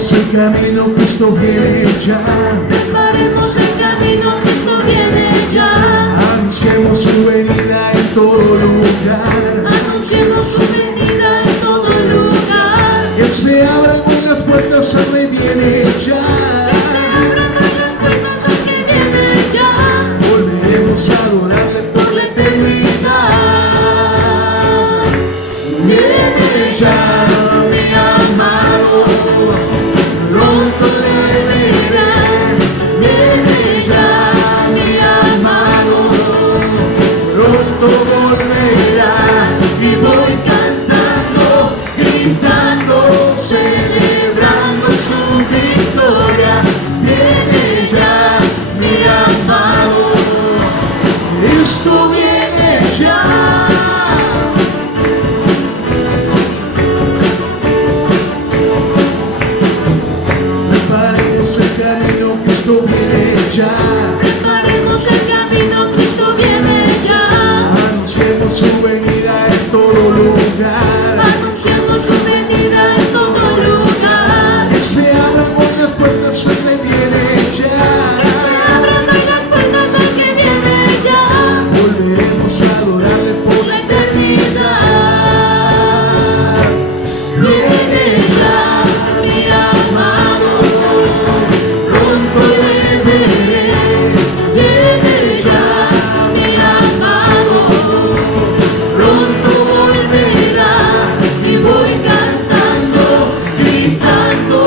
Preparemos el camino, Cristo viene ya. Preparemos el camino, Cristo viene ya. Anunciemos su venida en todo lugar. Anunciemos su venida en todo lugar. Que se abran unas puertas, el Rey viene ya. Que se abran las puertas al que viene ya. Volveremos a adorarle por la eternidad. Viene ya mi amado, pronto le veré. Viene ya mi amado, pronto volverá. Y voy cantando, gritando, celebrando su victoria. Viene ya mi amado, Cristo viene ya. Preparemos el camino, Cristo viene ya. Preparemos el camino, Cristo viene ya. Anunciemos su venida en todo lugar. Anunciamos su venida en todo lugar. Que se abran otras puertas, el Rey viene ya. Que se abran las puertas al que viene ya. Volveremos a adorarle por La eternidad. Viene ya mi amado, pronto le veré. Viene ya mi amado, pronto volverá. Y voy cantando, gritando,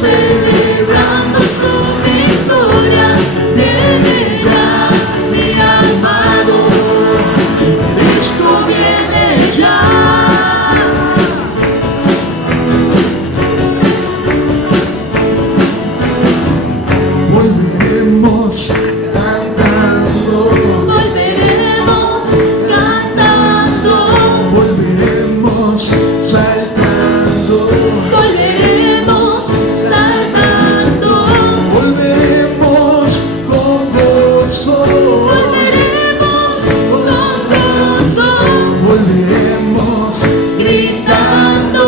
celebrando su victoria. Viene ya mi amado, Cristo viene ya. volveremos cantando. Volveremos cantando, Volveremos saltando. volveremos saltando, Volveremos con gozo. volveremos con gozo, Volveremos gritando.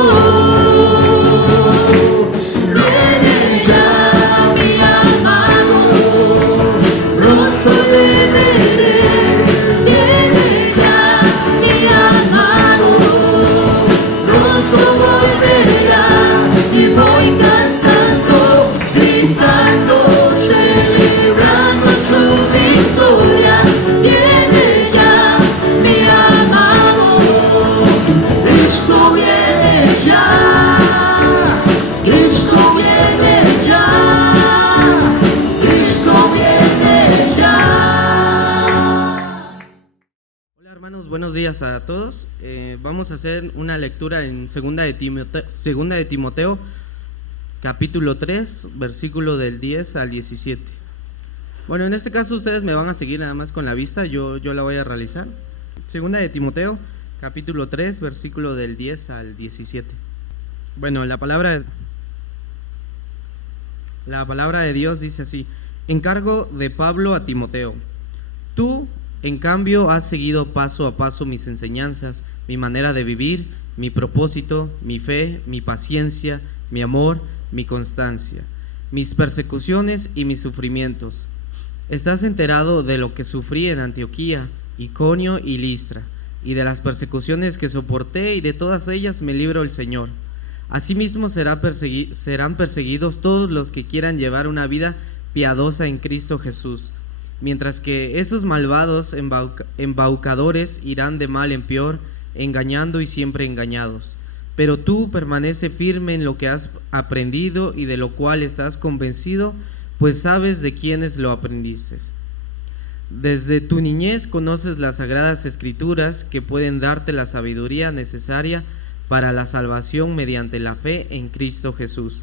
Viene ya mi amado, pronto le veré. Viene ya mi amado, pronto volverá. Y voy cantando, gritando, celebrando su victoria. Viene ya mi amado, Cristo viene ya. Cristo viene ya. Cristo viene ya. Hola hermanos, buenos días a todos. Vamos a hacer una lectura en segunda de Timoteo, capítulo 3, versículo del 10 al 17. Bueno, en este caso ustedes me van a seguir nada más con la vista, yo la voy a realizar. Segunda de Timoteo, capítulo 3, versículo del 10 al 17. Bueno, la palabra de Dios dice así: encargo de Pablo a Timoteo. Tú, en cambio, has seguido paso a paso mis enseñanzas, mi manera de vivir, mi propósito, mi fe, mi paciencia, mi amor, mi constancia, mis persecuciones y mis sufrimientos. Estás enterado de lo que sufrí en Antioquía, Iconio y Listra, y de las persecuciones que soporté, y de todas ellas me libró el Señor. Asimismo serán perseguidos todos los que quieran llevar una vida piadosa en Cristo Jesús, mientras que esos malvados embaucadores irán de mal en peor, engañando y siempre engañados. Pero tú permanece firme en lo que has aprendido y de lo cual estás convencido, pues sabes de quiénes lo aprendiste. Desde tu niñez conoces las sagradas escrituras, que pueden darte la sabiduría necesaria para la salvación mediante la fe en Cristo Jesús.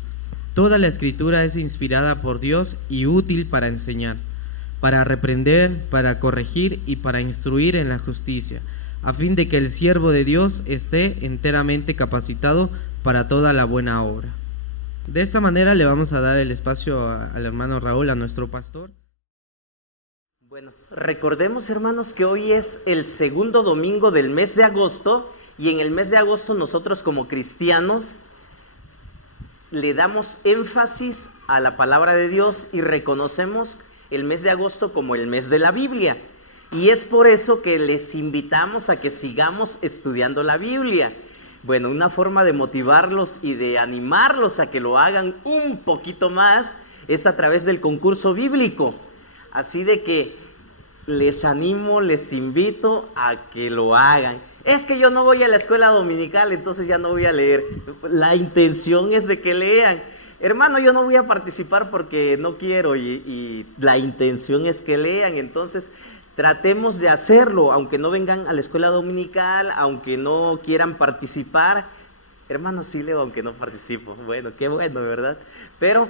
Toda la escritura es inspirada por Dios y útil para enseñar, para reprender, para corregir y para instruir en la justicia, a fin de que el siervo de Dios esté enteramente capacitado para toda la buena obra. De esta manera le vamos a dar el espacio al hermano Raúl, a nuestro pastor. Bueno, recordemos, hermanos, que hoy es el segundo domingo del mes de agosto, y en el mes de agosto nosotros como cristianos le damos énfasis a la palabra de Dios y reconocemos el mes de agosto como el mes de la Biblia. Y es por eso que les invitamos a que sigamos estudiando la Biblia. Bueno, una forma de motivarlos y de animarlos a que lo hagan un poquito más es a través del concurso bíblico. Así de que les animo, les invito a que lo hagan. Es que yo no voy a la escuela dominical, entonces ya no voy a leer. La intención es de que lean. Hermano, yo no voy a participar porque no quiero y la intención es que lean. Entonces tratemos de hacerlo, aunque no vengan a la escuela dominical, aunque no quieran participar. Hermano, sí leo aunque no participo. Bueno, qué bueno, ¿verdad? Pero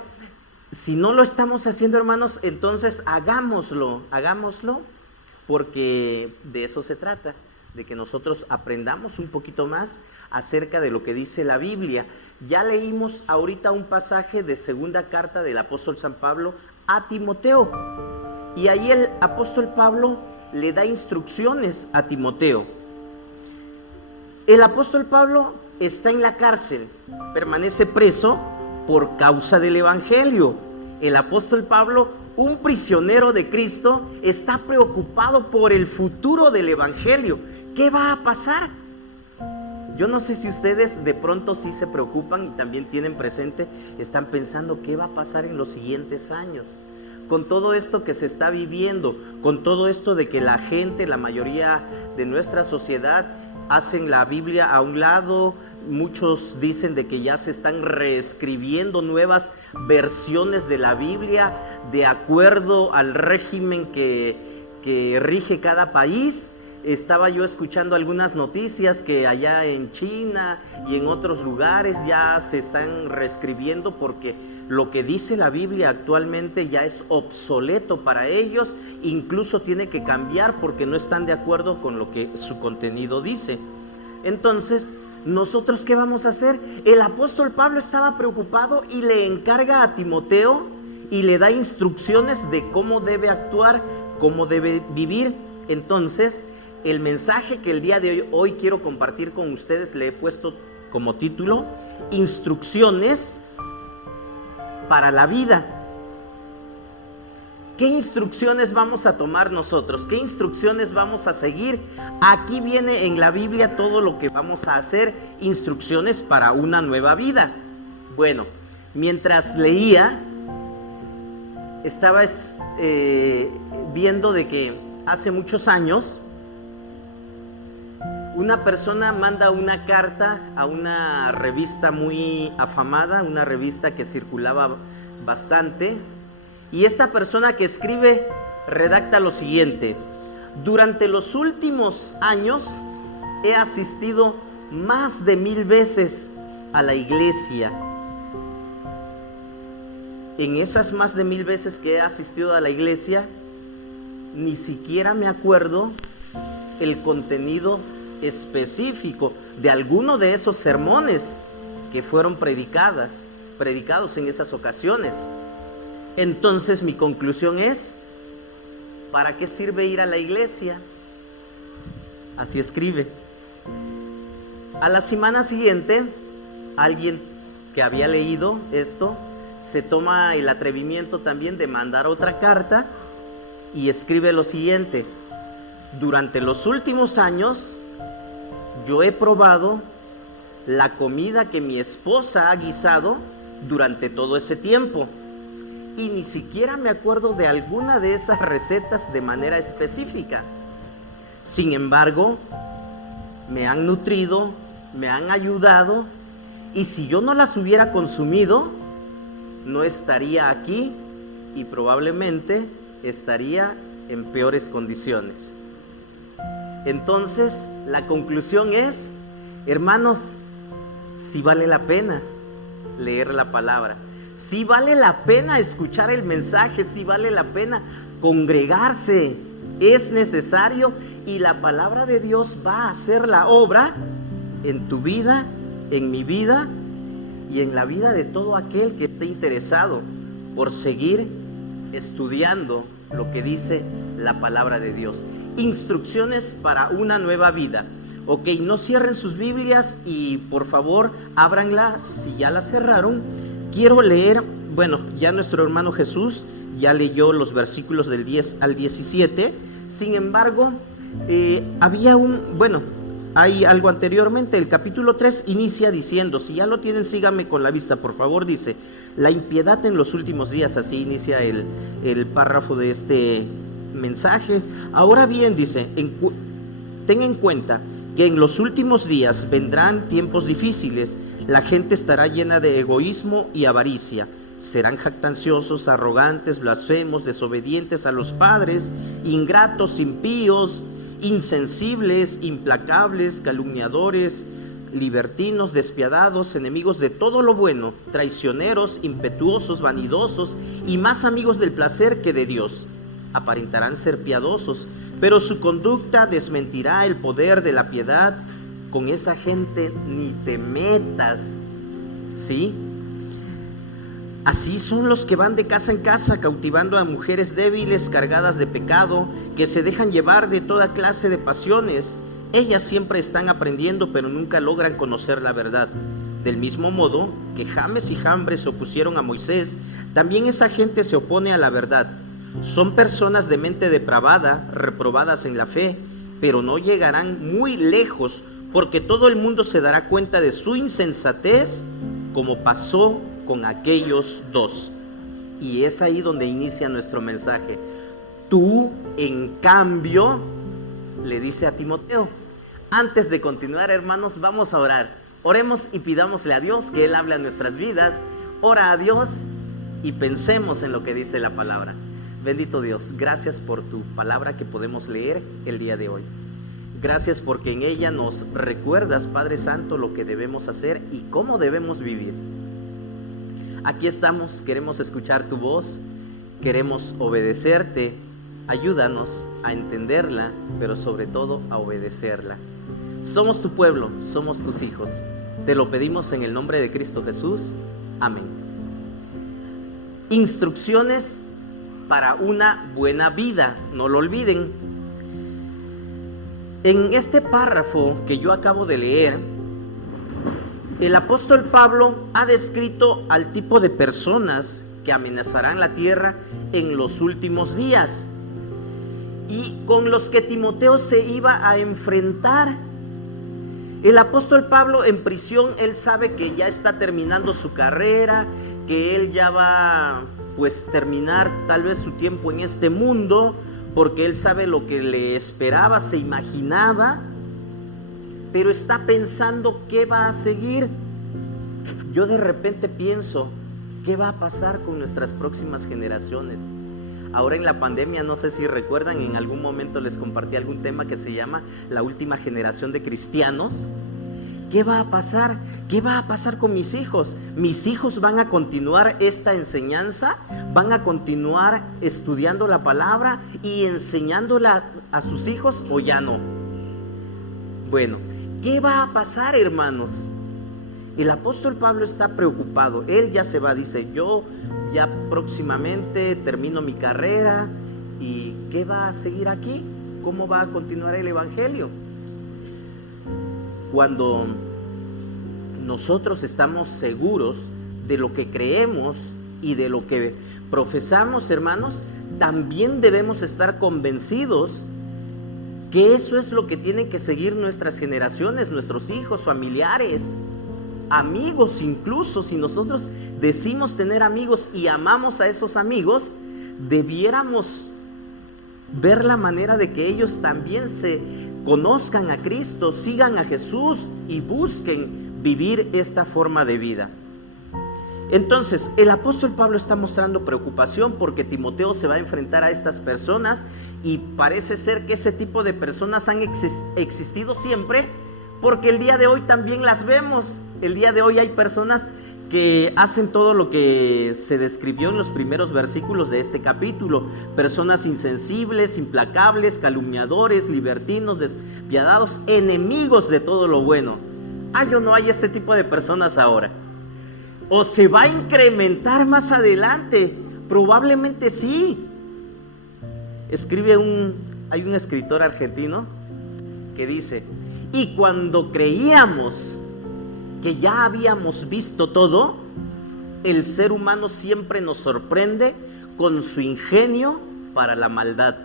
si no lo estamos haciendo, hermanos, entonces hagámoslo, porque de eso se trata, de que nosotros aprendamos un poquito más acerca de lo que dice la Biblia. Ya leímos ahorita un pasaje de segunda carta del apóstol San Pablo a Timoteo, y ahí el apóstol Pablo le da instrucciones a Timoteo. El apóstol Pablo está en la cárcel, permanece preso por causa del evangelio. El apóstol Pablo, un prisionero de Cristo, está preocupado por el futuro del evangelio. ¿Qué va a pasar? Yo no sé si ustedes de pronto sí se preocupan y también tienen presente, están pensando qué va a pasar en los siguientes años. Con todo esto que se está viviendo, con todo esto de que la gente, la mayoría de nuestra sociedad, hacen la Biblia a un lado. Muchos dicen de que ya se están reescribiendo nuevas versiones de la Biblia de acuerdo al régimen que rige cada país. Estaba yo escuchando algunas noticias que allá en China y en otros lugares ya se están reescribiendo porque lo que dice la Biblia actualmente ya es obsoleto para ellos, incluso tiene que cambiar porque no están de acuerdo con lo que su contenido dice. Entonces, ¿nosotros qué vamos a hacer? El apóstol Pablo estaba preocupado y le encarga a Timoteo y le da instrucciones de cómo debe actuar, cómo debe vivir. Entonces, el mensaje que el día de hoy quiero compartir con ustedes le he puesto como título: Instrucciones para la vida. ¿Qué instrucciones vamos a tomar nosotros? ¿Qué instrucciones vamos a seguir? Aquí viene en la Biblia todo lo que vamos a hacer, instrucciones para una nueva vida. Bueno, mientras leía, estaba viendo de que hace muchos años una persona manda una carta a una revista muy afamada, una revista que circulaba bastante, y esta persona que escribe redacta lo siguiente: durante los últimos años he asistido más de 1000 veces a la iglesia. En esas más de 1000 veces que he asistido a la iglesia, ni siquiera me acuerdo el contenido específico de alguno de esos sermones que fueron predicados en esas ocasiones. Entonces mi conclusión es: ¿para qué sirve ir a la iglesia? Así escribe. A la semana siguiente, alguien que había leído esto se toma el atrevimiento también de mandar otra carta y escribe lo siguiente: durante los últimos años yo he probado la comida que mi esposa ha guisado durante todo ese tiempo y ni siquiera me acuerdo de alguna de esas recetas de manera específica. Sin embargo, me han nutrido, me han ayudado, y si yo no las hubiera consumido, no estaría aquí y probablemente estaría en peores condiciones. Entonces, la conclusión es, hermanos, sí vale la pena leer la palabra, sí vale la pena escuchar el mensaje, sí vale la pena congregarse, es necesario, y la palabra de Dios va a hacer la obra en tu vida, en mi vida y en la vida de todo aquel que esté interesado por seguir estudiando lo que dice la palabra de Dios. Instrucciones para una nueva vida. Ok, no cierren sus Biblias y por favor ábranla si ya la cerraron quiero leer, bueno, ya nuestro hermano Jesús ya leyó los versículos del 10 al 17, sin embargo, hay algo anteriormente. El capítulo 3 inicia diciendo, si ya lo tienen, síganme con la vista, por favor. Dice, la impiedad en los últimos días, así inicia el párrafo de este mensaje. Ahora bien, dice, ten en cuenta que en los últimos días vendrán tiempos difíciles. La gente estará llena de egoísmo y avaricia. Serán jactanciosos, arrogantes, blasfemos, desobedientes a los padres, ingratos, impíos, insensibles, implacables, calumniadores, libertinos, despiadados, enemigos de todo lo bueno, traicioneros, impetuosos, vanidosos y más amigos del placer que de Dios. Aparentarán ser piadosos, pero su conducta desmentirá el poder de la piedad. Con esa gente ni te metas, ¿sí? Así son los que van de casa en casa, cautivando a mujeres débiles, cargadas de pecado, que se dejan llevar de toda clase de pasiones. Ellas siempre están aprendiendo, pero nunca logran conocer la verdad. Del mismo modo que James y Jambres se opusieron a Moisés, también esa gente se opone a la verdad. Son personas de mente depravada, reprobadas en la fe, pero no llegarán muy lejos, porque todo el mundo se dará cuenta de su insensatez, como pasó con aquellos dos. Y es ahí donde inicia nuestro mensaje. Tú, en cambio, le dice a Timoteo. Antes de continuar, hermanos, vamos a orar. Oremos y pidámosle a Dios que Él hable a nuestras vidas. Ora a Dios y pensemos en lo que dice la palabra. Bendito Dios, gracias por tu palabra que podemos leer el día de hoy. Gracias porque en ella nos recuerdas, Padre Santo, lo que debemos hacer y cómo debemos vivir. Aquí estamos, queremos escuchar tu voz, queremos obedecerte. Ayúdanos a entenderla, pero sobre todo a obedecerla. Somos tu pueblo, somos tus hijos. Te lo pedimos en el nombre de Cristo Jesús. Amén. Instrucciones para una buena vida, no lo olviden. En este párrafo que yo acabo de leer, el apóstol Pablo ha descrito al tipo de personas que amenazarán la tierra en los últimos días y con los que Timoteo se iba a enfrentar. El apóstol Pablo en prisión, él sabe que ya está terminando su carrera, que él ya va pues terminar tal vez su tiempo en este mundo, porque él sabe lo que le esperaba, se imaginaba, pero está pensando qué va a seguir. Yo de repente pienso, ¿qué va a pasar con nuestras próximas generaciones? Ahora en la pandemia, no sé si recuerdan, en algún momento les compartí algún tema que se llama la última generación de cristianos. ¿Qué va a pasar? ¿Qué va a pasar con mis hijos? ¿Mis hijos van a continuar esta enseñanza? ¿Van a continuar estudiando la palabra y enseñándola a sus hijos o ya no? Bueno, ¿qué va a pasar, hermanos? El apóstol Pablo está preocupado. Él ya se va, dice, yo ya próximamente termino mi carrera. ¿Y qué va a seguir aquí? ¿Cómo va a continuar el evangelio? Cuando nosotros estamos seguros de lo que creemos y de lo que profesamos, hermanos, también debemos estar convencidos que eso es lo que tienen que seguir nuestras generaciones, nuestros hijos, familiares, amigos. Incluso si nosotros decimos tener amigos y amamos a esos amigos, debiéramos ver la manera de que ellos también se conozcan a Cristo, sigan a Jesús y busquen vivir esta forma de vida. Entonces, el apóstol Pablo está mostrando preocupación porque Timoteo se va a enfrentar a estas personas y parece ser que ese tipo de personas han existido siempre, porque el día de hoy también las vemos. El día de hoy hay personas que hacen todo lo que se describió en los primeros versículos de este capítulo. Personas insensibles, implacables, calumniadores, libertinos, despiadados, enemigos de todo lo bueno. ¿Hay o no hay este tipo de personas ahora? ¿O se va a incrementar más adelante? Probablemente sí. Hay un escritor argentino que dice: y cuando creíamos que ya habíamos visto todo, el ser humano siempre nos sorprende con su ingenio para la maldad.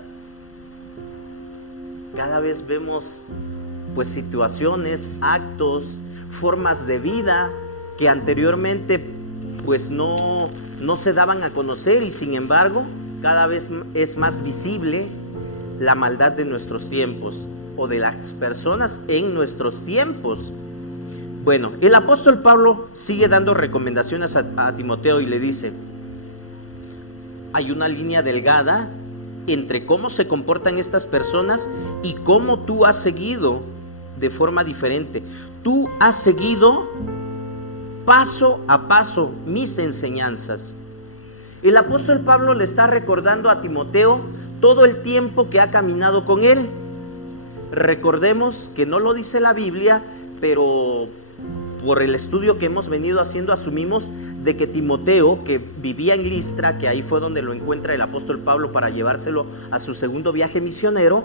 Cada vez vemos pues situaciones, actos, formas de vida que anteriormente pues no se daban a conocer, y sin embargo cada vez es más visible la maldad de nuestros tiempos o de las personas en nuestros tiempos. Bueno, el apóstol Pablo sigue dando recomendaciones a Timoteo y le dice: hay una línea delgada entre cómo se comportan estas personas y cómo tú has seguido de forma diferente. Tú has seguido paso a paso mis enseñanzas. El apóstol Pablo le está recordando a Timoteo todo el tiempo que ha caminado con él. Recordemos que no lo dice la Biblia, pero por el estudio que hemos venido haciendo asumimos de que Timoteo, que vivía en Listra, que ahí fue donde lo encuentra el apóstol Pablo para llevárselo a su segundo viaje misionero,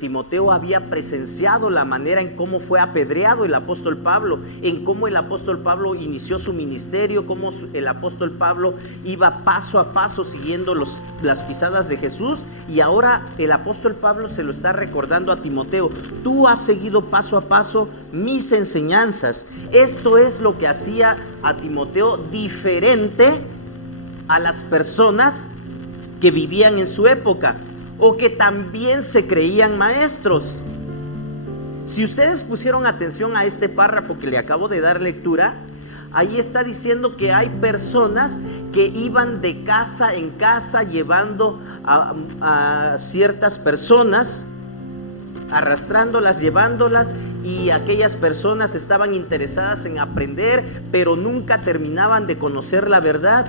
Timoteo había presenciado la manera en cómo fue apedreado el apóstol Pablo, en cómo el apóstol Pablo inició su ministerio, cómo el apóstol Pablo iba paso a paso siguiendo las pisadas de Jesús, y ahora el apóstol Pablo se lo está recordando a Timoteo: tú has seguido paso a paso mis enseñanzas. Esto es lo que hacía a Timoteo diferente a las personas que vivían en su época o que también se creían maestros. Si ustedes pusieron atención a este párrafo que le acabo de dar lectura, ahí está diciendo que hay personas que iban de casa en casa llevando a ciertas personas, arrastrándolas, llevándolas, y aquellas personas estaban interesadas en aprender, pero nunca terminaban de conocer la verdad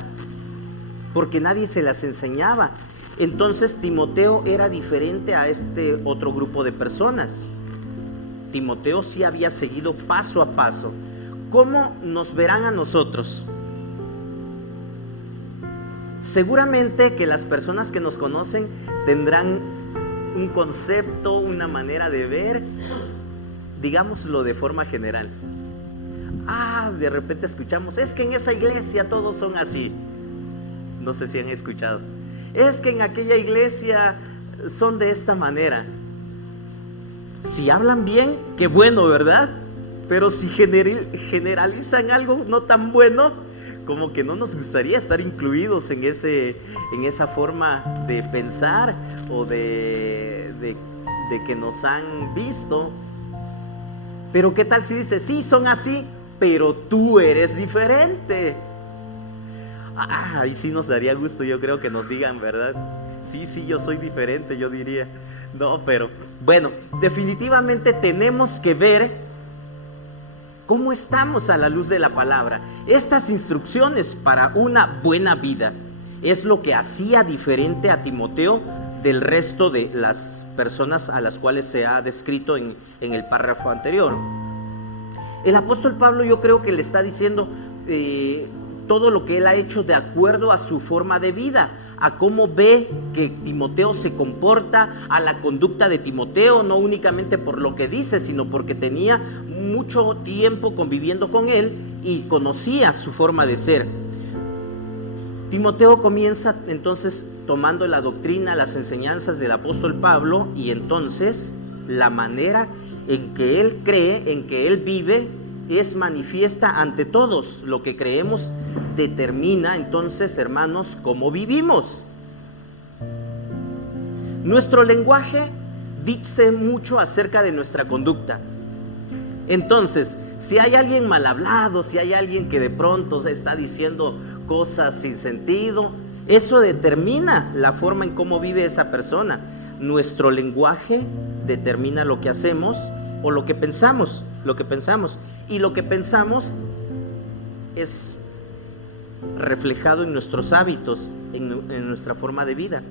porque nadie se las enseñaba. Entonces Timoteo era diferente a este otro grupo de personas. Timoteo sí había seguido paso a paso. ¿Cómo nos verán a nosotros? Seguramente que las personas que nos conocen tendrán un concepto, una manera de ver, digámoslo de forma general. De repente escuchamos: es que en esa iglesia todos son así. No sé si han escuchado: es que en aquella iglesia son de esta manera. Si hablan bien, qué bueno, ¿verdad? Pero si generalizan algo no tan bueno, como que no nos gustaría estar incluidos en esa forma de pensar o de que nos han visto. Pero qué tal si dice: sí, son así, pero tú eres diferente. Ahí sí nos daría gusto, yo creo, que nos digan, ¿verdad? Sí, yo soy diferente, yo diría. No, pero bueno, definitivamente tenemos que ver cómo estamos a la luz de la palabra. Estas instrucciones para una buena vida es lo que hacía diferente a Timoteo del resto de las personas a las cuales se ha descrito en el párrafo anterior. El apóstol Pablo, yo creo que le está diciendo todo lo que él ha hecho de acuerdo a su forma de vida, a cómo ve que Timoteo se comporta, a la conducta de Timoteo, no únicamente por lo que dice, sino porque tenía mucho tiempo conviviendo con él y conocía su forma de ser. Timoteo comienza entonces tomando la doctrina, las enseñanzas del apóstol Pablo, y entonces la manera en que él cree, en que él vive, es manifiesta ante todos. Lo que creemos determina entonces, hermanos, cómo vivimos. Nuestro lenguaje dice mucho acerca de nuestra conducta. Entonces, si hay alguien mal hablado, si hay alguien que de pronto está diciendo cosas sin sentido, eso determina la forma en cómo vive esa persona. Nuestro lenguaje determina lo que hacemos o lo que pensamos. Y lo que pensamos es reflejado en nuestros hábitos, en nuestra forma de vida,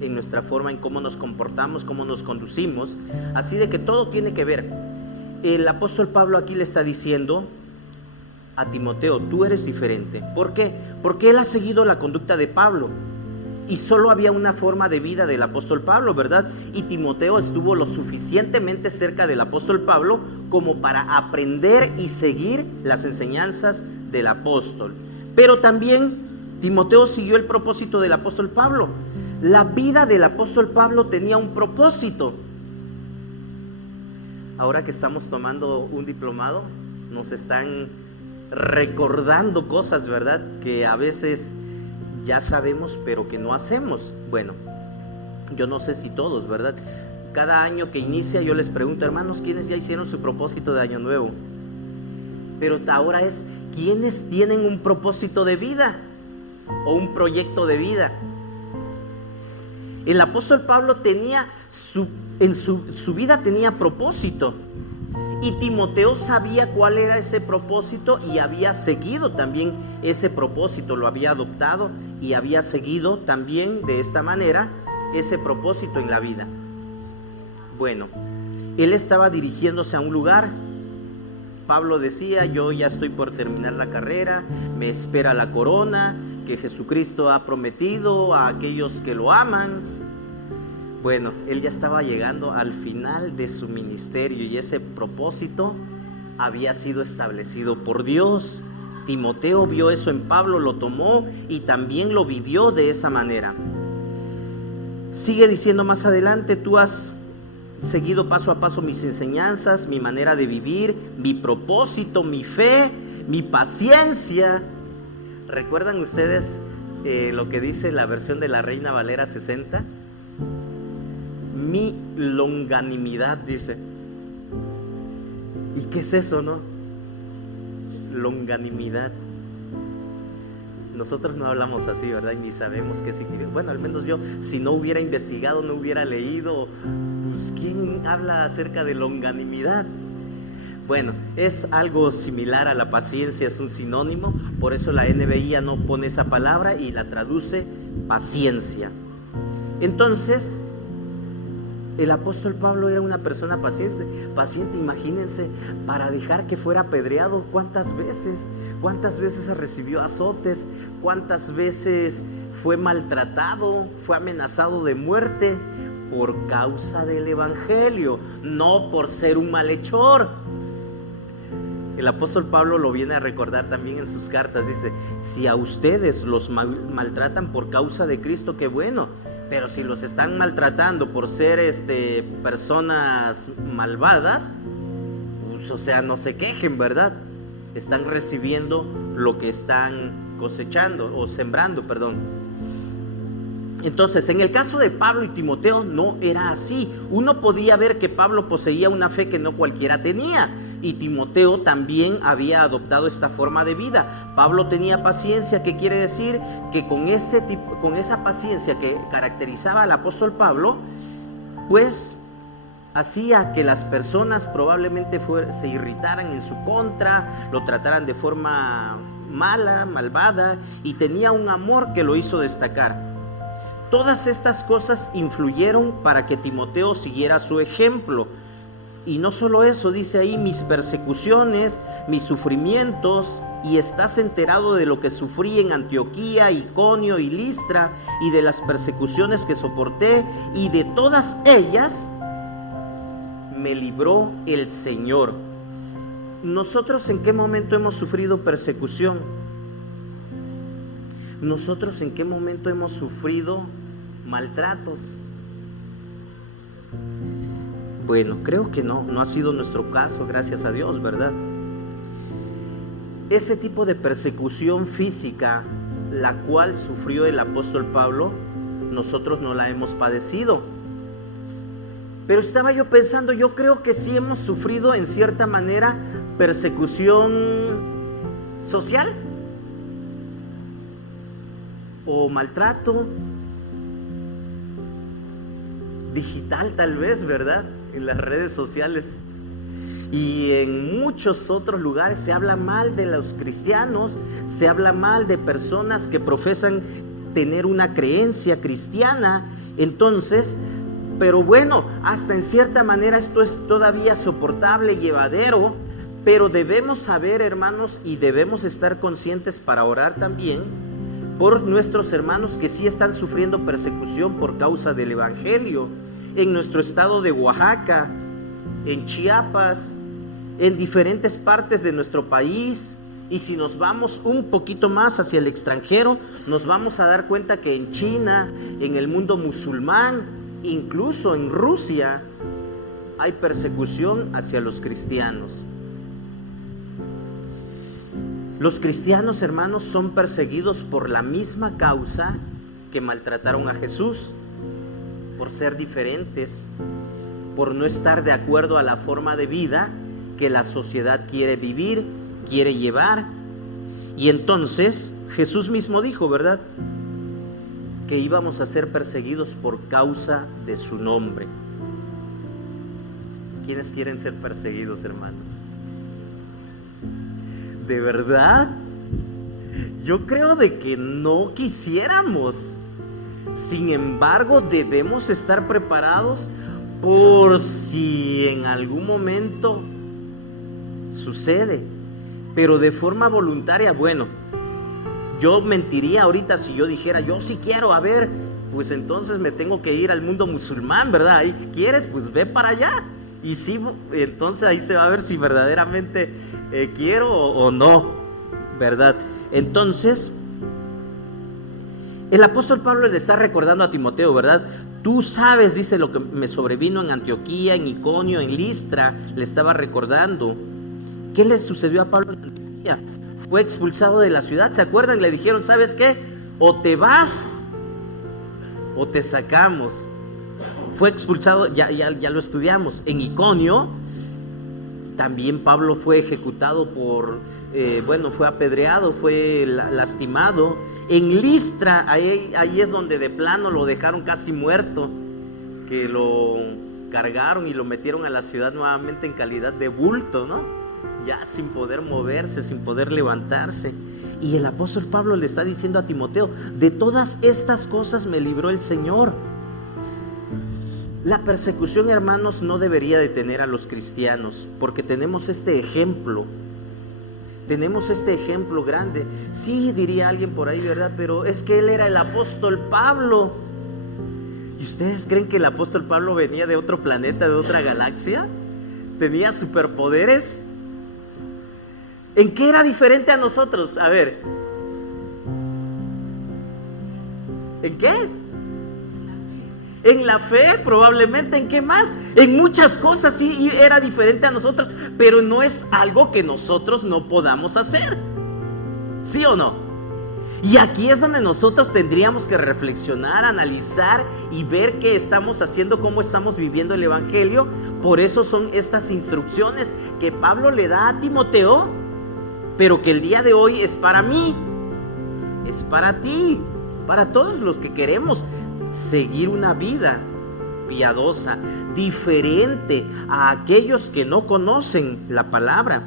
en nuestra forma en cómo nos comportamos, cómo nos conducimos. Así de que todo tiene que ver. El apóstol Pablo aquí le está diciendo a Timoteo: tú eres diferente. ¿Por qué? Porque él ha seguido la conducta de Pablo, y solo había una forma de vida del apóstol Pablo, ¿verdad? Y Timoteo estuvo lo suficientemente cerca del apóstol Pablo como para aprender y seguir las enseñanzas del apóstol. Pero también Timoteo siguió el propósito del apóstol Pablo. La vida del apóstol Pablo tenía un propósito. Ahora que estamos tomando un diplomado, nos están recordando cosas, ¿verdad? Que a veces ya sabemos, pero que no hacemos. Bueno, yo no sé si todos, ¿verdad? Cada año que inicia yo les pregunto, hermanos, ¿quiénes ya hicieron su propósito de año nuevo? Pero ahora es, ¿quiénes tienen un propósito de vida o un proyecto de vida? El apóstol Pablo tenía en su vida tenía propósito, y Timoteo sabía cuál era ese propósito y había seguido también ese propósito, lo había adoptado y había seguido también de esta manera ese propósito en la vida. Bueno, él estaba dirigiéndose a un lugar. Pablo decía, yo ya estoy por terminar la carrera, me espera la corona que Jesucristo ha prometido a aquellos que lo aman. Bueno, él ya estaba llegando al final de su ministerio y ese propósito había sido establecido por Dios. Timoteo vio eso en Pablo, lo tomó y también lo vivió de esa manera. Sigue diciendo más adelante, tú has seguido paso a paso mis enseñanzas, mi manera de vivir, mi propósito, mi fe, mi paciencia. ¿Recuerdan ustedes lo que dice la versión de la Reina Valera 60? Mi longanimidad, dice. ¿Y qué es eso, no? Longanimidad. Nosotros no hablamos así, ¿verdad? Y ni sabemos qué significa. Bueno, al menos yo, si no hubiera investigado, no hubiera leído, pues ¿quién habla acerca de longanimidad? Bueno, es algo similar a la paciencia, es un sinónimo. Por eso la NBI ya no pone esa palabra y la traduce paciencia. Entonces, el apóstol Pablo era una persona paciente, imagínense, para dejar que fuera apedreado. ¿Cuántas veces recibió azotes? ¿Cuántas veces fue maltratado? Fue amenazado de muerte por causa del evangelio, no por ser un malhechor. El apóstol Pablo lo viene a recordar también en sus cartas. Dice, si a ustedes los maltratan por causa de Cristo, qué bueno. Pero si los están maltratando por ser personas malvadas, pues, o sea, no se quejen, ¿verdad? Están recibiendo lo que están cosechando o sembrando, perdón. Entonces, en el caso de Pablo y Timoteo no era así. Uno podía ver que Pablo poseía una fe que no cualquiera tenía, y Timoteo también había adoptado esta forma de vida. Pablo tenía paciencia, ¿qué quiere decir? Que con esa paciencia que caracterizaba al apóstol Pablo, pues hacía que las personas probablemente se irritaran en su contra, lo trataran de forma mala, malvada, y tenía un amor que lo hizo destacar. Todas estas cosas influyeron para que Timoteo siguiera su ejemplo. Y no solo eso, dice ahí, mis persecuciones, mis sufrimientos, y estás enterado de lo que sufrí en Antioquía, Iconio y Listra, y de las persecuciones que soporté, y de todas ellas me libró el Señor. ¿Nosotros en qué momento hemos sufrido persecución? ¿Nosotros en qué momento hemos sufrido maltratos? Bueno, creo que no ha sido nuestro caso, gracias a Dios, ¿verdad? Ese tipo de persecución física, la cual sufrió el apóstol Pablo, nosotros no la hemos padecido. Pero estaba yo pensando, yo creo que sí hemos sufrido en cierta manera persecución social o maltrato digital, tal vez, ¿verdad? En las redes sociales. Y en muchos otros lugares se habla mal de los cristianos, se habla mal de personas que profesan tener una creencia cristiana. Entonces, pero bueno, hasta en cierta manera esto es todavía soportable, llevadero, pero debemos saber, hermanos, y debemos estar conscientes para orar también por nuestros hermanos que sí están sufriendo persecución por causa del evangelio. En nuestro estado de Oaxaca, en Chiapas, en diferentes partes de nuestro país, Y si nos vamos un poquito más hacia el extranjero, nos vamos a dar cuenta que en China, en el mundo musulmán, incluso en Rusia, hay persecución hacia los cristianos. Los cristianos, hermanos, son perseguidos por la misma causa que maltrataron a Jesús, por ser diferentes, por no estar de acuerdo a la forma de vida que la sociedad quiere vivir, quiere llevar. Y entonces Jesús mismo dijo, ¿verdad?, que íbamos a ser perseguidos por causa de su nombre. ¿Quiénes quieren ser perseguidos, hermanos? ¿De verdad? Yo creo de que no quisiéramos. Sin embargo, debemos estar preparados por si en algún momento sucede, pero de forma voluntaria. Bueno, yo mentiría ahorita si yo dijera, yo sí quiero, a ver, pues entonces me tengo que ir al mundo musulmán, ¿verdad? Ahí quieres, pues ve para allá. Y sí, entonces ahí se va a ver si verdaderamente quiero o no, ¿verdad? Entonces, el apóstol Pablo le está recordando a Timoteo, ¿verdad? Tú sabes, dice, lo que me sobrevino en Antioquía, en Iconio, en Listra. Le estaba recordando. ¿Qué le sucedió a Pablo en Antioquía? Fue expulsado de la ciudad, ¿se acuerdan? Le dijeron, ¿sabes qué? O te vas o te sacamos. Fue expulsado, ya lo estudiamos. En Iconio también Pablo fue ejecutado fue apedreado, fue lastimado. En Listra, ahí es donde de plano lo dejaron casi muerto, que lo cargaron y lo metieron a la ciudad nuevamente en calidad de bulto, ¿no? Ya sin poder moverse, sin poder levantarse. Y el apóstol Pablo le está diciendo a Timoteo, de todas estas cosas me libró el Señor. La persecución, hermanos, no debería detener a los cristianos, porque tenemos este ejemplo. Tenemos este ejemplo grande. Sí, diría alguien por ahí, ¿verdad? Pero es que él era el apóstol Pablo. ¿Y ustedes creen que el apóstol Pablo venía de otro planeta, de otra galaxia? ¿Tenía superpoderes? ¿En qué era diferente a nosotros? A ver. ¿En qué? En la fe, probablemente. ¿En qué más? En muchas cosas sí era diferente a nosotros, pero no es algo que nosotros no podamos hacer. ¿Sí o no? Y aquí es donde nosotros tendríamos que reflexionar, analizar y ver qué estamos haciendo, cómo estamos viviendo el evangelio. Por eso son estas instrucciones que Pablo le da a Timoteo, pero que el día de hoy es para mí, es para ti, para todos los que queremos seguir una vida piadosa, diferente a aquellos que no conocen la palabra.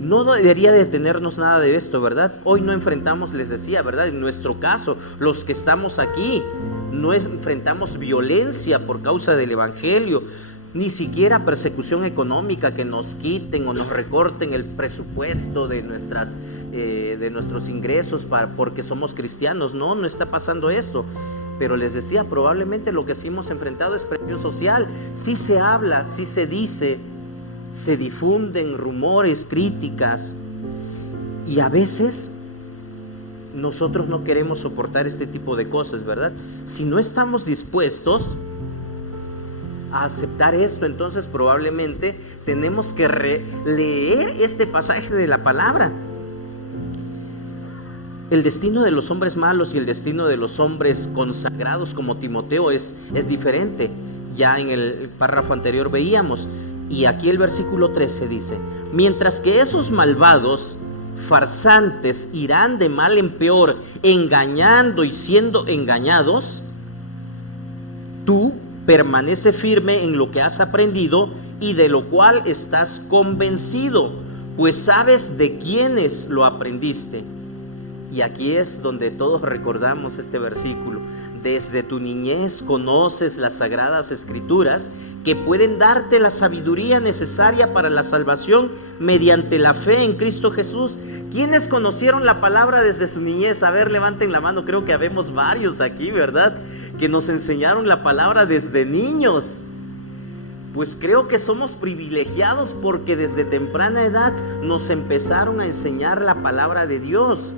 No debería detenernos nada de esto, ¿verdad? Hoy no enfrentamos, les decía, ¿verdad? En nuestro caso, los que estamos aquí, no enfrentamos violencia por causa del evangelio, ni siquiera persecución económica, que nos quiten o nos recorten el presupuesto de nuestros ingresos porque somos cristianos. No está pasando esto. Pero les decía, probablemente lo que sí hemos enfrentado es presión social. Sí se habla, sí se dice, se difunden rumores, críticas, y a veces nosotros no queremos soportar este tipo de cosas, ¿verdad? Si no estamos dispuestos a aceptar esto, entonces probablemente tenemos que leer este pasaje de la palabra. El destino de los hombres malos y el destino de los hombres consagrados como Timoteo es diferente. Ya en el párrafo anterior veíamos, y aquí el versículo 13 dice: mientras que esos malvados farsantes irán de mal en peor, engañando y siendo engañados, tú permanece firme en lo que has aprendido y de lo cual estás convencido, pues sabes de quiénes lo aprendiste. Y aquí es donde todos recordamos este versículo. Desde tu niñez conoces las sagradas escrituras, que pueden darte la sabiduría necesaria para la salvación mediante la fe en Cristo Jesús. ¿Quiénes conocieron la palabra desde su niñez? A ver, levanten la mano. Creo que habemos varios aquí, ¿verdad?, que nos enseñaron la palabra desde niños. pues creo que somos privilegiados porque desde temprana edad nos empezaron a enseñar la palabra de Dios.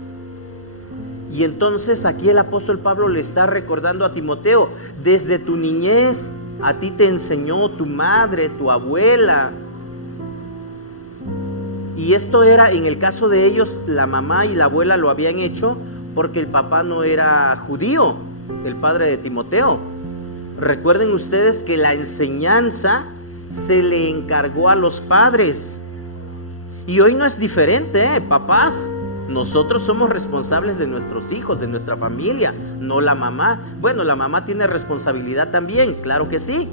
Y entonces aquí el apóstol Pablo le está recordando a Timoteo: desde tu niñez a ti te enseñó tu madre, tu abuela. Y esto era, en el caso de ellos, la mamá y la abuela lo habían hecho porque el papá no era judío, el padre de Timoteo. Recuerden ustedes que la enseñanza se le encargó a los padres. Y hoy no es diferente, papás. Nosotros somos responsables de nuestros hijos, de nuestra familia, no la mamá. Bueno, la mamá tiene responsabilidad también, claro que sí,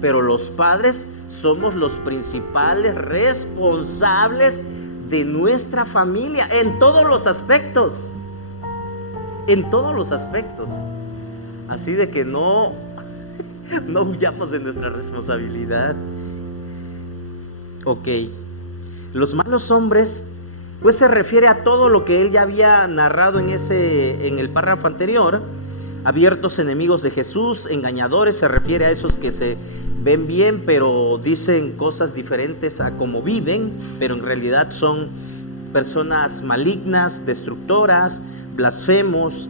pero los padres somos los principales responsables de nuestra familia en todos los aspectos. En todos los aspectos. Así de que no huyamos de nuestra responsabilidad. Ok. Los malos hombres, pues se refiere a todo lo que él ya había narrado en el párrafo anterior. Abiertos enemigos de Jesús, engañadores, se refiere a esos que se ven bien pero dicen cosas diferentes a como viven, pero en realidad son personas malignas, destructoras, blasfemos.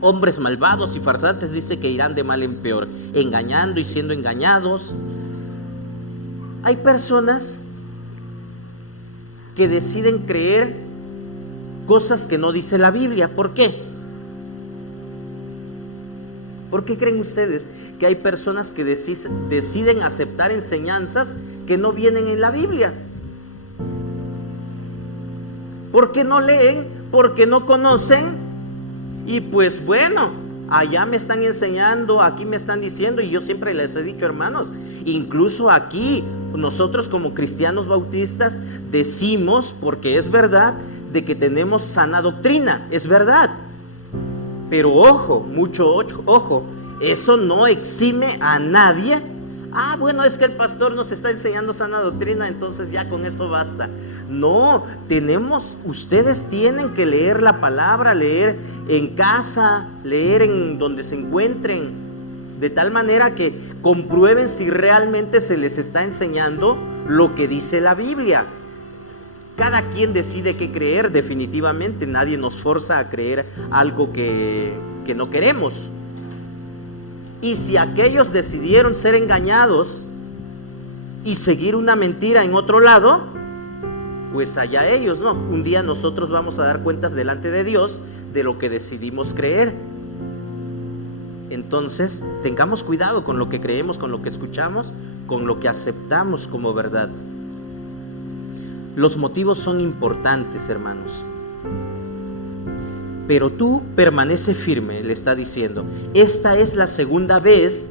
Hombres malvados y farsantes, dice que irán de mal en peor, engañando y siendo engañados. Hay personas que deciden creer cosas que no dice la Biblia. ¿Por qué? ¿Por qué creen ustedes que hay personas que deciden aceptar enseñanzas que no vienen en la Biblia? Porque no leen, porque no conocen. Y pues bueno, allá me están enseñando, aquí me están diciendo, y yo siempre les he dicho, hermanos, incluso aquí nosotros como cristianos bautistas decimos, porque es verdad, de que tenemos sana doctrina, es verdad. Pero ojo, mucho ojo, eso no exime a nadie. Bueno, es que el pastor nos está enseñando sana doctrina, entonces ya con eso basta. No, ustedes tienen que leer la palabra, leer en casa, leer en donde se encuentren, de tal manera que comprueben si realmente se les está enseñando lo que dice la Biblia. Cada quien decide qué creer, definitivamente. Nadie nos forza a creer algo que no queremos. Y si aquellos decidieron ser engañados y seguir una mentira en otro lado, pues allá ellos, ¿no? Un día nosotros vamos a dar cuentas delante de Dios de lo que decidimos creer. Entonces, tengamos cuidado con lo que creemos, con lo que escuchamos, con lo que aceptamos como verdad. Los motivos son importantes, hermanos. Pero tú permanece firme, le está diciendo. Esta es la segunda vez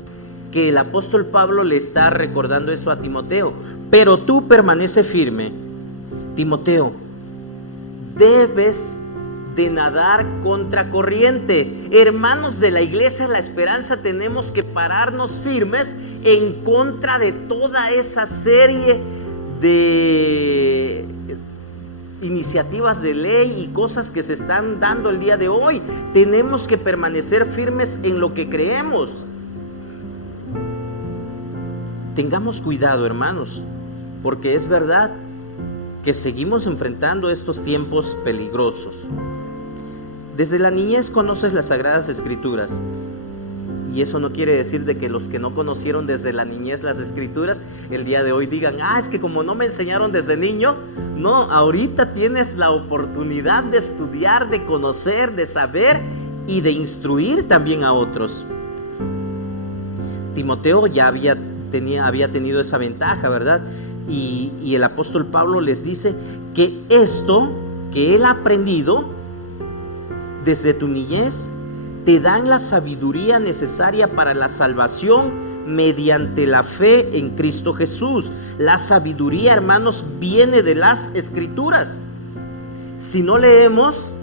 que el apóstol Pablo le está recordando eso a Timoteo. Pero tú permanece firme. Timoteo, debes de nadar contracorriente. Hermanos de la Iglesia La Esperanza, tenemos que pararnos firmes en contra de toda esa serie de iniciativas de ley y cosas que se están dando el día de hoy. Tenemos que permanecer firmes en lo que creemos. Tengamos cuidado, hermanos, porque es verdad que seguimos enfrentando estos tiempos peligrosos. Desde la niñez conoces las Sagradas Escrituras, y eso no quiere decir de que los que no conocieron desde la niñez las Escrituras el día de hoy digan: es que como no me enseñaron desde niño. No, ahorita tienes la oportunidad de estudiar, de conocer, de saber y de instruir también a otros. Timoteo ya había tenido esa ventaja, ¿verdad? Y el apóstol Pablo les dice que esto que él ha aprendido desde tu niñez te dan la sabiduría necesaria para la salvación mediante la fe en Cristo Jesús. La sabiduría, hermanos, viene de las Escrituras. Si no leemos,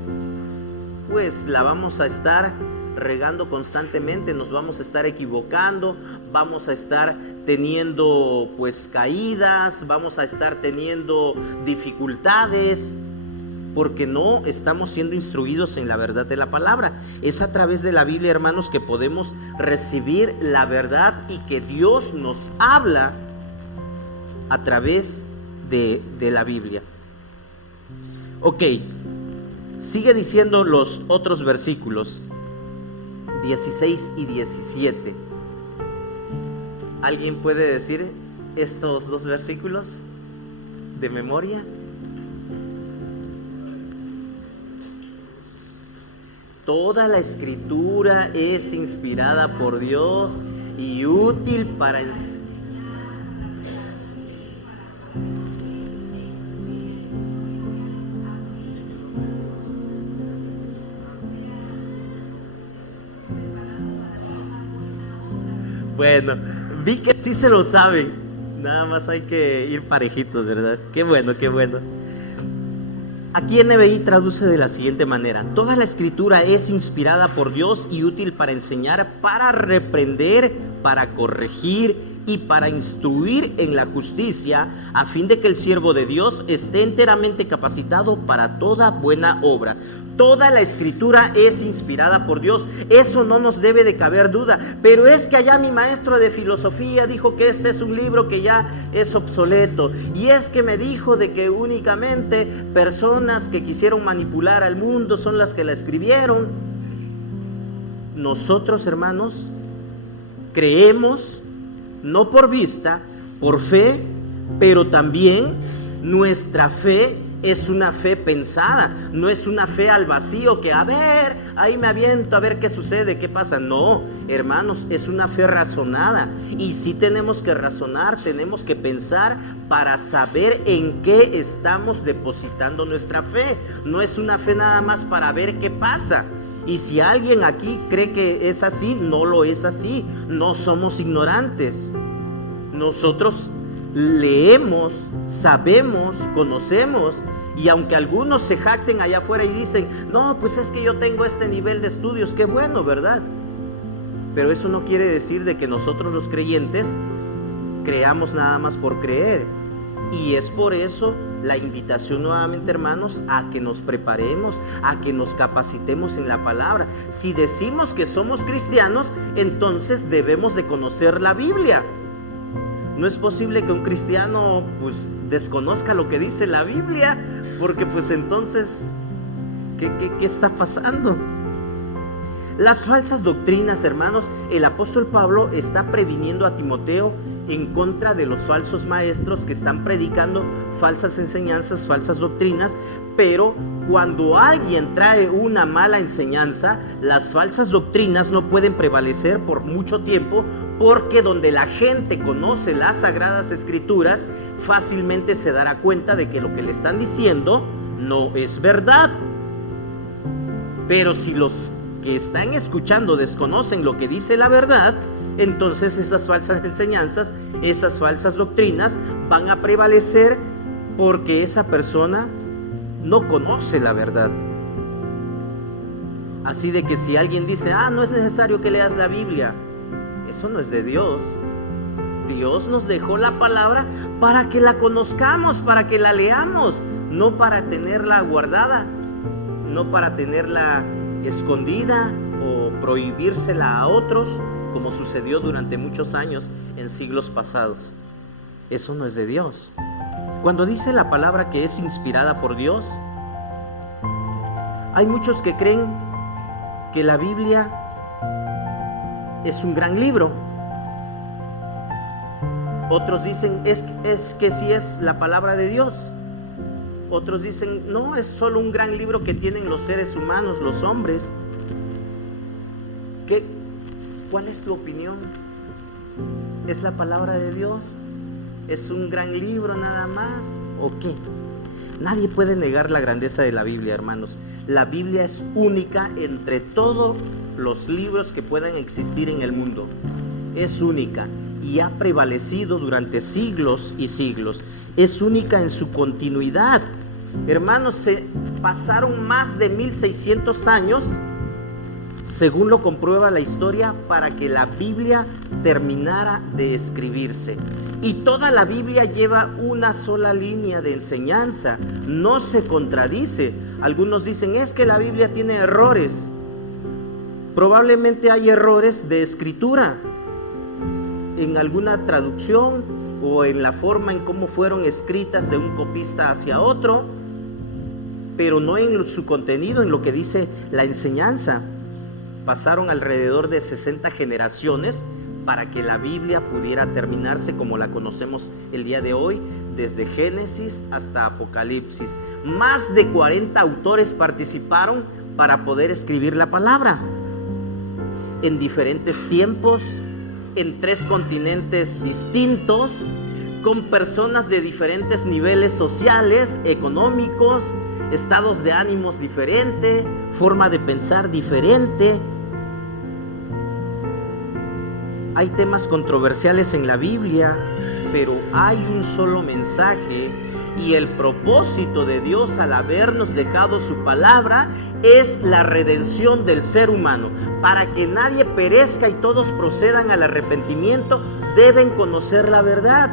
pues la vamos a estar regando constantemente, nos vamos a estar equivocando, vamos a estar teniendo pues caídas, vamos a estar teniendo dificultades. porque no estamos siendo instruidos en la verdad de la palabra. Es a través de la Biblia, hermanos, que podemos recibir la verdad y que Dios nos habla a través de la Biblia. Ok, sigue diciendo los otros versículos 16 y 17. ¿Alguien puede decir estos dos versículos de memoria? Toda la escritura es inspirada por Dios y útil para enseñar. Bueno, vi que sí se lo saben. Nada más hay que ir parejitos, ¿verdad? Qué bueno, qué bueno. Aquí NBI traduce de la siguiente manera: toda la escritura es inspirada por Dios y útil para enseñar, para reprender, para corregir y para instruir en la justicia, a fin de que el siervo de Dios esté enteramente capacitado para toda buena obra. Toda la escritura es inspirada por Dios, eso no nos debe de caber duda. Pero es que allá mi maestro de filosofía dijo que este es un libro que ya es obsoleto, y es que me dijo de que únicamente personas que quisieron manipular al mundo son las que la escribieron. Nosotros, hermanos, creemos no por vista, por fe, pero también nuestra fe es una fe pensada, no es una fe al vacío que a ver, ahí me aviento a ver qué sucede, qué pasa. No, hermanos, es una fe razonada, y sí tenemos que razonar, tenemos que pensar para saber en qué estamos depositando nuestra fe. No es una fe nada más para ver qué pasa. Y si alguien aquí cree que es así, no lo es así. No somos ignorantes. Nosotros leemos, sabemos, conocemos, y aunque algunos se jacten allá afuera y dicen, no, pues es que yo tengo este nivel de estudios, qué bueno, ¿verdad? Pero eso no quiere decir de que nosotros los creyentes creamos nada más por creer. Y es por eso la invitación nuevamente, hermanos, a que nos preparemos, a que nos capacitemos en la palabra. Si decimos que somos cristianos, entonces debemos de conocer la Biblia. No es posible que un cristiano pues desconozca lo que dice la Biblia, porque pues entonces, ¿qué está pasando? Las falsas doctrinas, hermanos, el apóstol Pablo está previniendo a Timoteo en contra de los falsos maestros que están predicando falsas enseñanzas, falsas doctrinas. Pero cuando alguien trae una mala enseñanza, las falsas doctrinas no pueden prevalecer por mucho tiempo, porque donde la gente conoce las sagradas escrituras, fácilmente se dará cuenta de que lo que le están diciendo no es verdad. Pero si los que están escuchando desconocen lo que dice la verdad, entonces esas falsas enseñanzas, esas falsas doctrinas van a prevalecer, porque esa persona no conoce la verdad. Así de que si alguien dice, no es necesario que leas la Biblia, eso no es de Dios. Dios nos dejó la palabra para que la conozcamos, para que la leamos, no para tenerla guardada, no para tenerla escondida o prohibírsela a otros, como sucedió durante muchos años en siglos pasados. Eso no es de Dios. Cuando dice la palabra que es inspirada por Dios, hay muchos que creen que la Biblia es un gran libro. Otros dicen es que sí es la palabra de Dios. Otros dicen, no, es solo un gran libro que tienen los seres humanos, los hombres. ¿Cuál es tu opinión? ¿Es la palabra de Dios? ¿Es un gran libro nada más? ¿O qué? Nadie puede negar la grandeza de la Biblia, hermanos. La Biblia es única entre todos los libros que puedan existir en el mundo. Es única y ha prevalecido durante siglos y siglos. Es única en su continuidad. Hermanos, se pasaron más de 1600 años según lo comprueba la historia, para que la Biblia terminara de escribirse. Y toda la Biblia lleva una sola línea de enseñanza, no se contradice. Algunos dicen, es que la Biblia tiene errores. Probablemente hay errores de escritura, en alguna traducción o en la forma en cómo fueron escritas de un copista hacia otro, pero no en su contenido, en lo que dice la enseñanza. Pasaron alrededor de 60 generaciones para que la Biblia pudiera terminarse como la conocemos el día de hoy, desde Génesis hasta Apocalipsis. Más de 40 autores participaron para poder escribir la palabra, en diferentes tiempos, en 3 continentes distintos, con personas de diferentes niveles sociales, económicos, estados de ánimos diferentes, forma de pensar diferente. Hay temas controversiales en la Biblia, pero hay un solo mensaje, y el propósito de Dios al habernos dejado su palabra es la redención del ser humano. Para que nadie perezca y todos procedan al arrepentimiento, deben conocer la verdad,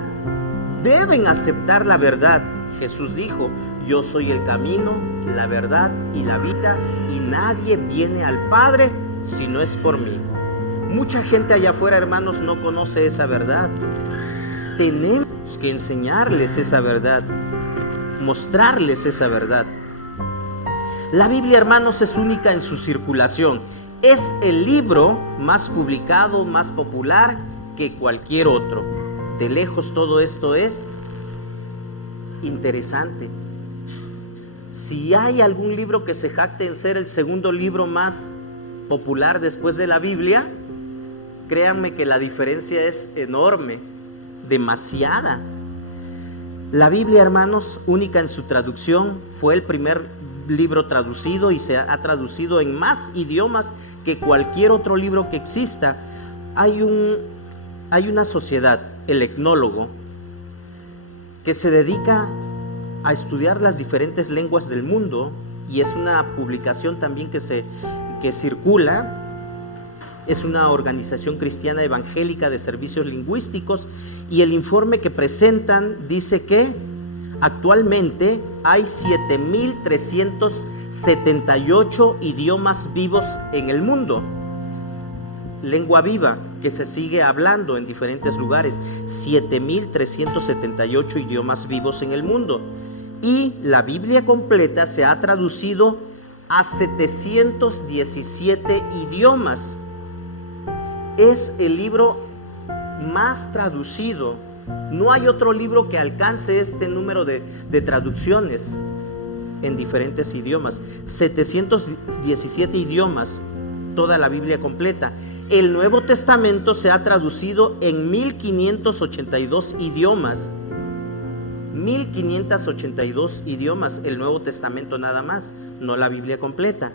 deben aceptar la verdad. Jesús dijo, yo soy el camino, la verdad y la vida, y nadie viene al Padre si no es por mí. Mucha gente allá afuera, hermanos, no conoce esa verdad. Tenemos que enseñarles esa verdad, mostrarles esa verdad. La Biblia, hermanos, es única en su circulación. Es el libro más publicado, más popular que cualquier otro. De lejos todo esto es interesante. Si hay algún libro que se jacte en ser el segundo libro más popular después de la Biblia, créanme que la diferencia es enorme, demasiada. La Biblia, hermanos, única en su traducción, fue el primer libro traducido y se ha traducido en más idiomas que cualquier otro libro que exista. Hay una sociedad, el etnólogo, que se dedica a estudiar las diferentes lenguas del mundo, y es una publicación también que circula. Es una organización cristiana evangélica de servicios lingüísticos, y el informe que presentan dice que actualmente hay 7,378 idiomas vivos en el mundo. Lengua viva que se sigue hablando en diferentes lugares, 7,378 idiomas vivos en el mundo. Y la Biblia completa se ha traducido a 717 idiomas. Es el libro más traducido. No hay otro libro que alcance este número de traducciones en diferentes idiomas. 717 idiomas, toda la Biblia completa. El Nuevo Testamento se ha traducido en 1582 idiomas. 1582 idiomas, el Nuevo Testamento nada más, no la Biblia completa.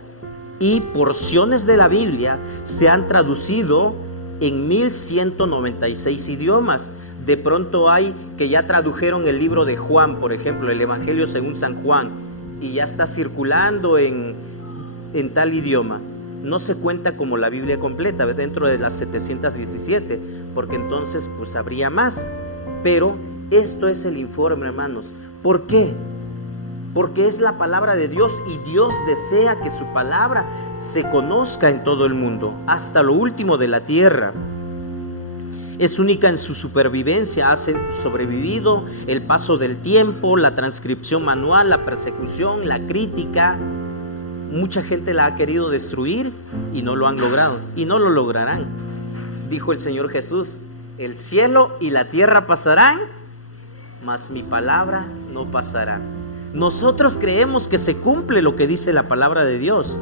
Y porciones de la Biblia se han traducido en 1196 idiomas. De pronto hay que ya tradujeron el libro de Juan, por ejemplo, el Evangelio según San Juan, y ya está circulando en tal idioma. No se cuenta como la Biblia completa dentro de las 717, porque entonces pues habría más. Pero esto es el informe, hermanos. ¿Por qué? Porque es la palabra de Dios, y Dios desea que su palabra se conozca en todo el mundo, hasta lo último de la tierra. Es única en su supervivencia, ha sobrevivido el paso del tiempo, la transcripción manual, la persecución, la crítica. Mucha gente la ha querido destruir y no lo han logrado, y no lo lograrán. Dijo el Señor Jesús, el cielo y la tierra pasarán, mas mi palabra no pasará. Nosotros creemos que se cumple lo que dice la palabra de Dios.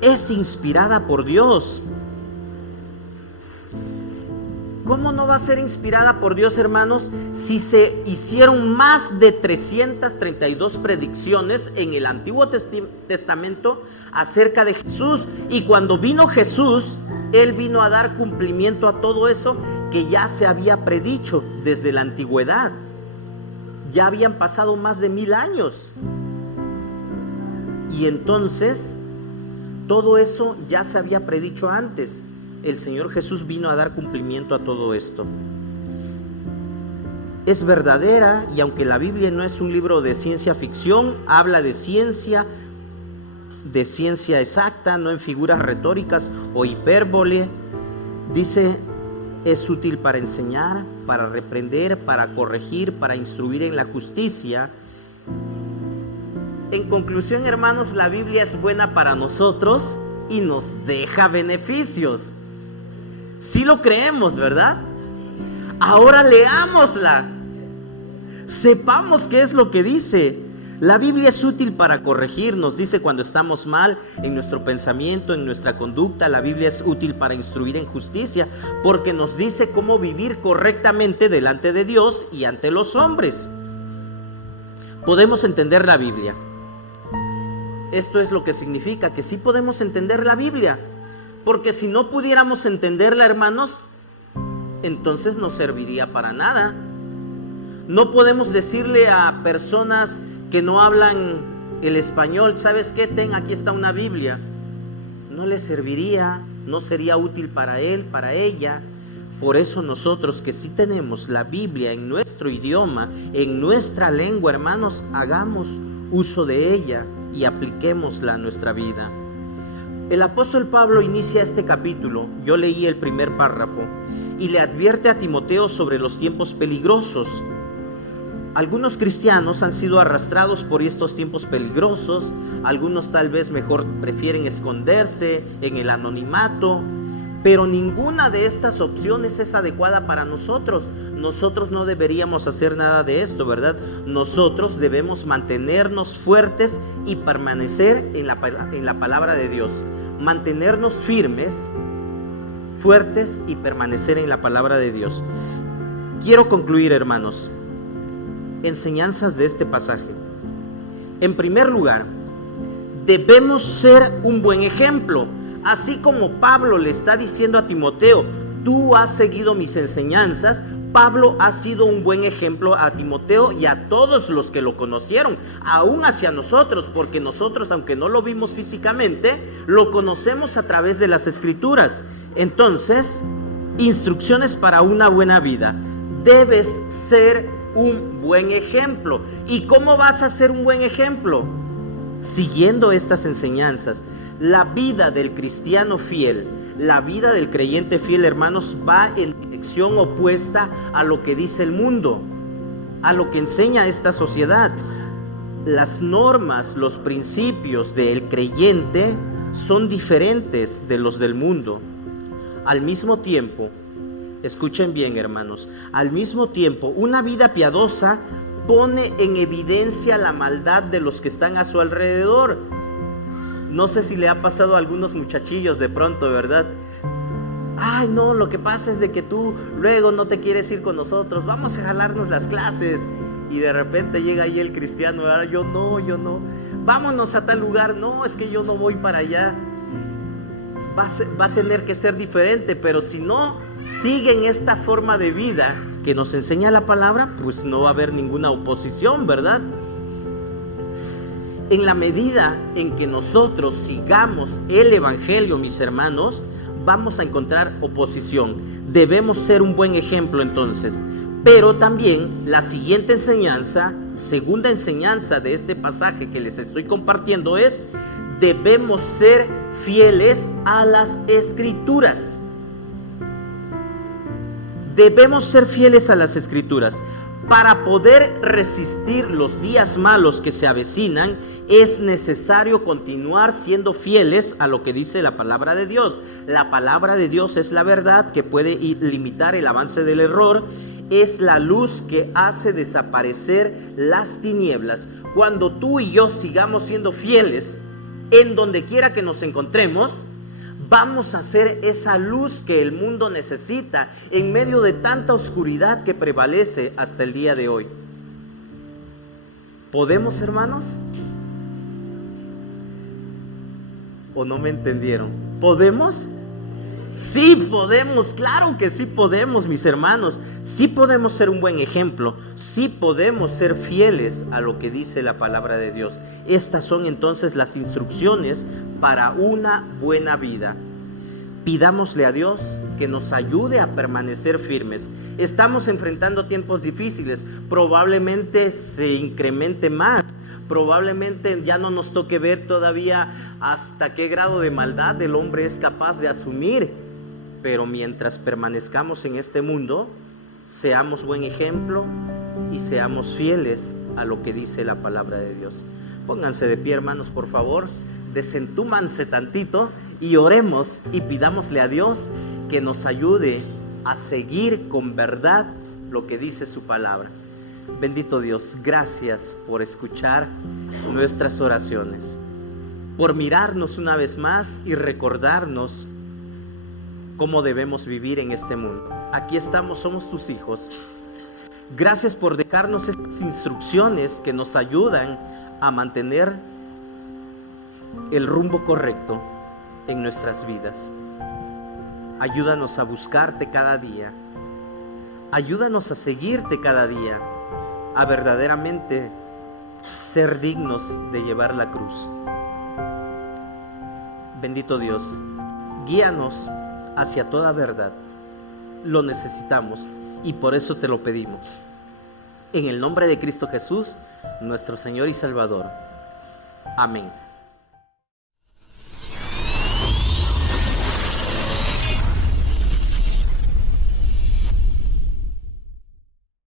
Es inspirada por Dios. ¿Cómo no va a ser inspirada por Dios, hermanos, si se hicieron más de 332 predicciones en el Antiguo Testamento acerca de Jesús? Y cuando vino Jesús, Él vino a dar cumplimiento a todo eso que ya se había predicho desde la antigüedad. Ya habían pasado más de 1000 años. Y entonces Todo eso ya se había predicho antes. El Señor Jesús vino a dar cumplimiento a todo esto. Es verdadera, y aunque la Biblia no es un libro de ciencia ficción, habla de ciencia exacta, no en figuras retóricas o hipérbole. Dice, es útil para enseñar, para reprender, para corregir, para instruir en la justicia. En conclusión, hermanos, la Biblia es buena para nosotros y nos deja beneficios. Sí lo creemos, ¿verdad? Ahora leámosla. Sepamos qué es lo que dice. La Biblia es útil para corregirnos, dice, cuando estamos mal en nuestro pensamiento, en nuestra conducta. La Biblia es útil para instruir en justicia, porque nos dice cómo vivir correctamente delante de Dios y ante los hombres. Podemos entender la Biblia. Esto es lo que significa que sí podemos entender la Biblia, porque si no pudiéramos entenderla, hermanos, entonces no serviría para nada. No podemos decirle a personas que no hablan el español, ¿sabes qué? Aquí está una Biblia. No les serviría, no sería útil para él, para ella. Por eso nosotros que sí tenemos la Biblia en nuestro idioma, en nuestra lengua, hermanos, hagamos uso de ella y apliquémosla a nuestra vida. El apóstol Pablo inicia este capítulo, yo leí el primer párrafo, y le advierte a Timoteo sobre los tiempos peligrosos. Algunos cristianos han sido arrastrados por estos tiempos peligrosos. Algunos tal vez mejor prefieren esconderse en el anonimato, pero ninguna de estas opciones es adecuada para nosotros. Nosotros no deberíamos hacer nada de esto, ¿verdad? Nosotros debemos mantenernos fuertes y permanecer en la palabra de Dios. Mantenernos firmes, fuertes y permanecer en la palabra de Dios. Quiero concluir, hermanos. Enseñanzas de este pasaje. En primer lugar, debemos ser un buen ejemplo. Así como Pablo le está diciendo a Timoteo, tú has seguido mis enseñanzas, Pablo ha sido un buen ejemplo a Timoteo y a todos los que lo conocieron, aún hacia nosotros, porque nosotros, aunque no lo vimos físicamente, lo conocemos a través de las Escrituras. Entonces, instrucciones para una buena vida. Debes ser un buen ejemplo. ¿Y cómo vas a ser un buen ejemplo? Siguiendo estas enseñanzas. La vida del cristiano fiel, la vida del creyente fiel, hermanos, va en dirección opuesta a lo que dice el mundo, a lo que enseña esta sociedad. Las normas, los principios del creyente son diferentes de los del mundo. Al mismo tiempo, escuchen bien, hermanos, al mismo tiempo, una vida piadosa pone en evidencia la maldad de los que están a su alrededor. No sé si le ha pasado a algunos muchachillos de pronto, ¿verdad? Ay, no, lo que pasa es de que tú luego no te quieres ir con nosotros, vamos a jalarnos las clases. Y de repente llega ahí el cristiano, ¿verdad? Yo no, vámonos a tal lugar, no, es que yo no voy para allá. Va a tener que ser diferente, pero si no siguen esta forma de vida que nos enseña la palabra, pues no va a haber ninguna oposición, ¿verdad? En la medida en que nosotros sigamos el evangelio, mis hermanos, vamos a encontrar oposición. Debemos ser un buen ejemplo entonces. Pero también la siguiente enseñanza, segunda enseñanza de este pasaje que les estoy compartiendo es: debemos ser fieles a las Escrituras. Debemos ser fieles a las Escrituras. Para poder resistir los días malos que se avecinan, es necesario continuar siendo fieles a lo que dice la palabra de Dios. La palabra de Dios es la verdad que puede limitar el avance del error. Es la luz que hace desaparecer las tinieblas. Cuando tú y yo sigamos siendo fieles, en donde quiera que nos encontremos, vamos a ser esa luz que el mundo necesita en medio de tanta oscuridad que prevalece hasta el día de hoy. ¿Podemos, hermanos? ¿O no me entendieron? ¿Podemos? Sí podemos, claro que sí podemos, mis hermanos. Sí podemos ser un buen ejemplo. Sí podemos ser fieles a lo que dice la palabra de Dios. Estas son entonces las instrucciones para una buena vida. Pidámosle a Dios que nos ayude a permanecer firmes. Estamos enfrentando tiempos difíciles. Probablemente se incremente más. Probablemente ya no nos toque ver todavía hasta qué grado de maldad el hombre es capaz de asumir. Pero mientras permanezcamos en este mundo, seamos buen ejemplo y seamos fieles a lo que dice la palabra de Dios. Pónganse de pie, hermanos, por favor. Desentúmanse tantito y oremos y pidámosle a Dios que nos ayude a seguir con verdad lo que dice su palabra. Bendito Dios, gracias por escuchar nuestras oraciones, por mirarnos una vez más y recordarnos cómo debemos vivir en este mundo. Aquí estamos, somos tus hijos. Gracias por dejarnos estas instrucciones que nos ayudan a mantener el rumbo correcto en nuestras vidas. Ayúdanos a buscarte cada día. Ayúdanos a seguirte cada día, a verdaderamente ser dignos de llevar la cruz. Bendito Dios, guíanos hacia toda verdad. Lo necesitamos y por eso te lo pedimos. En el nombre de Cristo Jesús, nuestro Señor y Salvador. Amén.